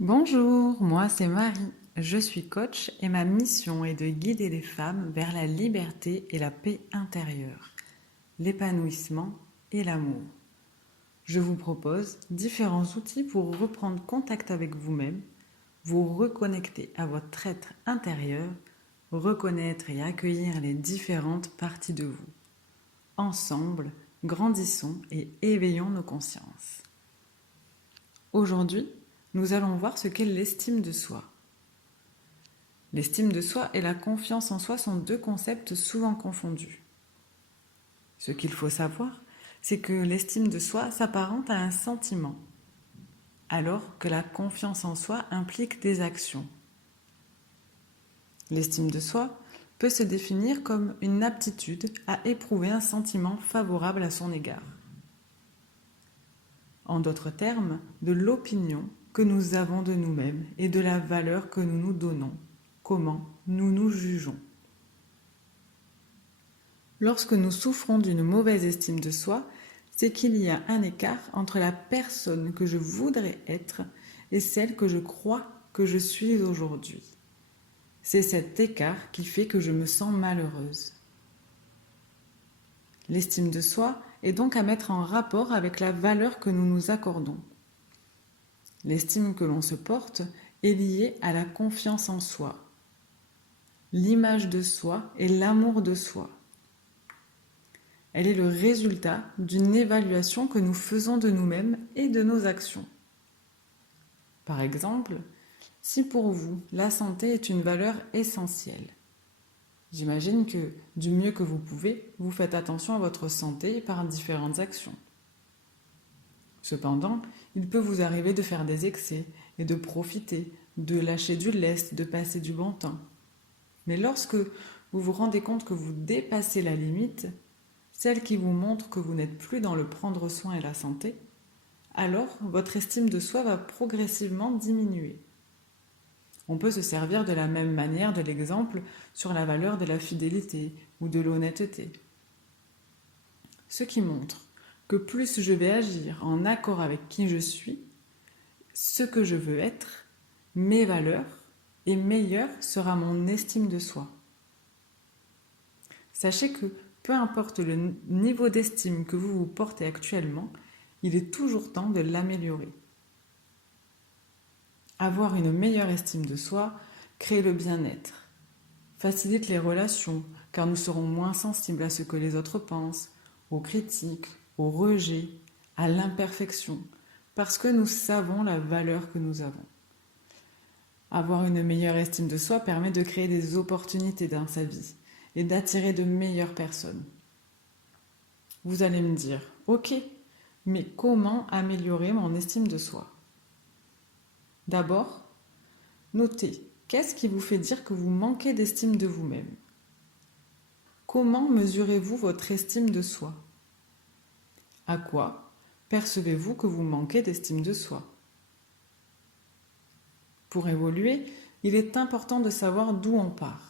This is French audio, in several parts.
Bonjour, moi c'est Marie. Je suis coach et ma mission est de guider les femmes vers la liberté et la paix intérieure, l'épanouissement et l'amour. Je vous propose différents outils pour reprendre contact avec vous-même, vous reconnecter à votre être intérieur, reconnaître et accueillir les différentes parties de vous. Ensemble, grandissons et éveillons nos consciences. Aujourd'hui, nous allons voir ce qu'est l'estime de soi. L'estime de soi et la confiance en soi sont deux concepts souvent confondus. Ce qu'il faut savoir, c'est que l'estime de soi s'apparente à un sentiment, alors que la confiance en soi implique des actions. L'estime de soi peut se définir comme une aptitude à éprouver un sentiment favorable à son égard. En d'autres termes, de l'opinion que nous avons de nous-mêmes et de la valeur que nous nous donnons, comment nous nous jugeons. Lorsque nous souffrons d'une mauvaise estime de soi, c'est qu'il y a un écart entre la personne que je voudrais être et celle que je crois que je suis aujourd'hui. C'est cet écart qui fait que je me sens malheureuse. L'estime de soi est donc à mettre en rapport avec la valeur que nous nous accordons. L'estime que l'on se porte est liée à la confiance en soi, l'image de soi et l'amour de soi. Elle est le résultat d'une évaluation que nous faisons de nous-mêmes et de nos actions. Par exemple, si pour vous, la santé est une valeur essentielle, j'imagine que, du mieux que vous pouvez, vous faites attention à votre santé par différentes actions. Cependant, il peut vous arriver de faire des excès et de profiter, de lâcher du lest, de passer du bon temps. Mais lorsque vous vous rendez compte que vous dépassez la limite, celle qui vous montre que vous n'êtes plus dans le prendre soin et la santé, alors votre estime de soi va progressivement diminuer. On peut se servir de la même manière de l'exemple sur la valeur de la fidélité ou de l'honnêteté. Ce qui montre que plus je vais agir en accord avec qui je suis, ce que je veux être, mes valeurs, et meilleure sera mon estime de soi. Sachez que peu importe le niveau d'estime que vous vous portez actuellement, il est toujours temps de l'améliorer. Avoir une meilleure estime de soi crée le bien-être, facilite les relations car nous serons moins sensibles à ce que les autres pensent, aux critiques, au rejet, à l'imperfection, parce que nous savons la valeur que nous avons. Avoir une meilleure estime de soi permet de créer des opportunités dans sa vie et d'attirer de meilleures personnes. Vous allez me dire, ok, mais comment améliorer mon estime de soi? D'abord, notez qu'est-ce qui vous fait dire que vous manquez d'estime de vous-même. Comment mesurez-vous votre estime de soi? À quoi percevez-vous que vous manquez d'estime de soi? Pour évoluer, il est important de savoir d'où on part.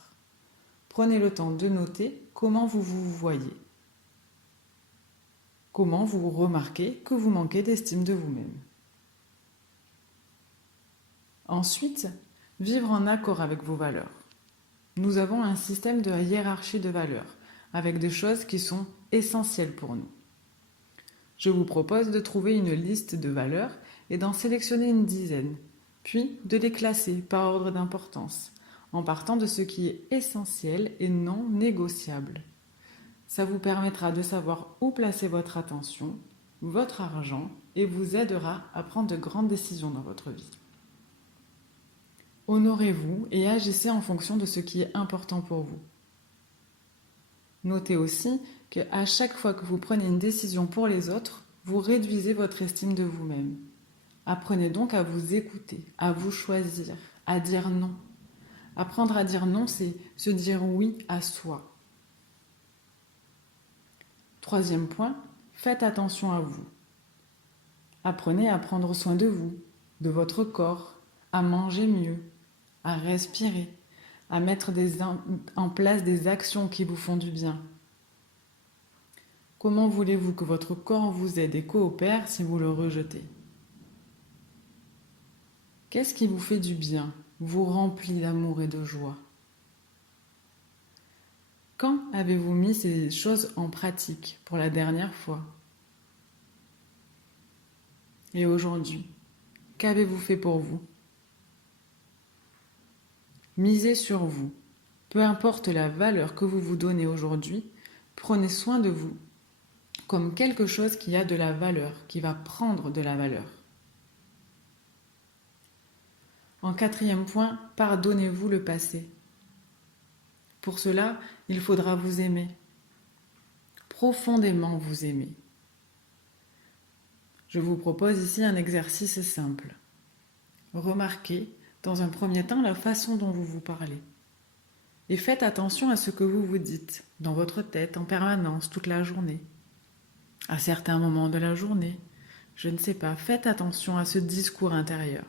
Prenez le temps de noter comment vous vous voyez. Comment vous remarquez que vous manquez d'estime de vous-même. Ensuite, vivre en accord avec vos valeurs. Nous avons un système de hiérarchie de valeurs, avec des choses qui sont essentielles pour nous. Je vous propose de trouver une liste de valeurs et d'en sélectionner une dizaine, puis de les classer par ordre d'importance, en partant de ce qui est essentiel et non négociable. Ça vous permettra de savoir où placer votre attention, votre argent et vous aidera à prendre de grandes décisions dans votre vie. Honorez-vous et agissez en fonction de ce qui est important pour vous. Notez aussi qu'à chaque fois que vous prenez une décision pour les autres, vous réduisez votre estime de vous-même. Apprenez donc à vous écouter, à vous choisir, à dire non. Apprendre à dire non, c'est se dire oui à soi. Troisième point, faites attention à vous. Apprenez à prendre soin de vous, de votre corps, à manger mieux, à respirer, à mettre en place des actions qui vous font du bien. Comment voulez-vous que votre corps vous aide et coopère si vous le rejetez? Qu'est-ce qui vous fait du bien, vous remplit d'amour et de joie? Quand avez-vous mis ces choses en pratique pour la dernière fois? Et aujourd'hui, qu'avez-vous fait pour vous? Misez sur vous. Peu importe la valeur que vous vous donnez aujourd'hui, prenez soin de vous comme quelque chose qui a de la valeur, qui va prendre de la valeur. En quatrième point, pardonnez-vous le passé. Pour cela, il faudra vous aimer. Profondément vous aimer. Je vous propose ici un exercice simple. Remarquez, dans un premier temps, la façon dont vous vous parlez. Et faites attention à ce que vous vous dites, dans votre tête, en permanence, toute la journée. À certains moments de la journée, je ne sais pas, faites attention à ce discours intérieur.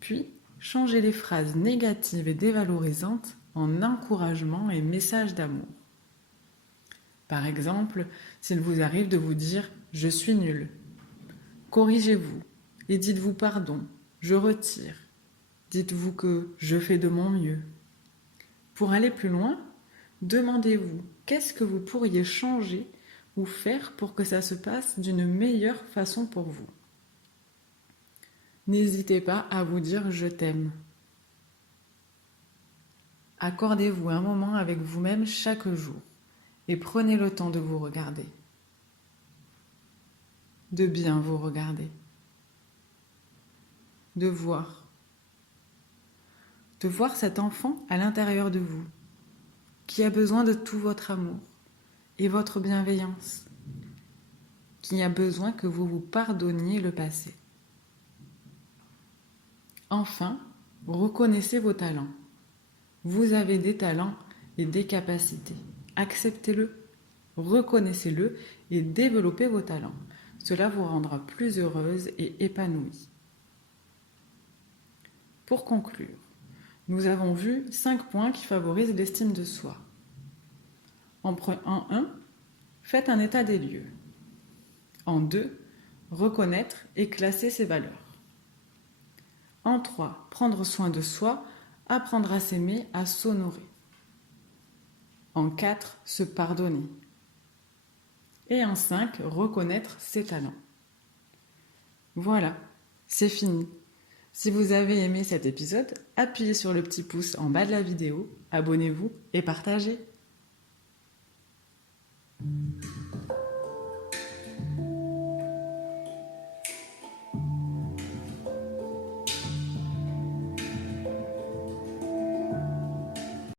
Puis, changez les phrases négatives et dévalorisantes en encouragement et messages d'amour. Par exemple, s'il vous arrive de vous dire « je suis nul », corrigez-vous et dites-vous pardon, je retire. Dites-vous que je fais de mon mieux. Pour aller plus loin, demandez-vous qu'est-ce que vous pourriez changer ou faire pour que ça se passe d'une meilleure façon pour vous. N'hésitez pas à vous dire je t'aime. Accordez-vous un moment avec vous-même chaque jour et prenez le temps de vous regarder. De bien vous regarder. De voir cet enfant à l'intérieur de vous, qui a besoin de tout votre amour et votre bienveillance, qui a besoin que vous vous pardonniez le passé. Enfin, reconnaissez vos talents. Vous avez des talents et des capacités. Acceptez-le, reconnaissez-le et développez vos talents. Cela vous rendra plus heureuse et épanouie. Pour conclure, nous avons vu 5 points qui favorisent l'estime de soi. En 1, faites un état des lieux. En 2, reconnaître et classer ses valeurs. En 3, prendre soin de soi, apprendre à s'aimer, à s'honorer. En 4, se pardonner. Et en 5, reconnaître ses talents. Voilà, c'est fini. Si vous avez aimé cet épisode, appuyez sur le petit pouce en bas de la vidéo, abonnez-vous et partagez.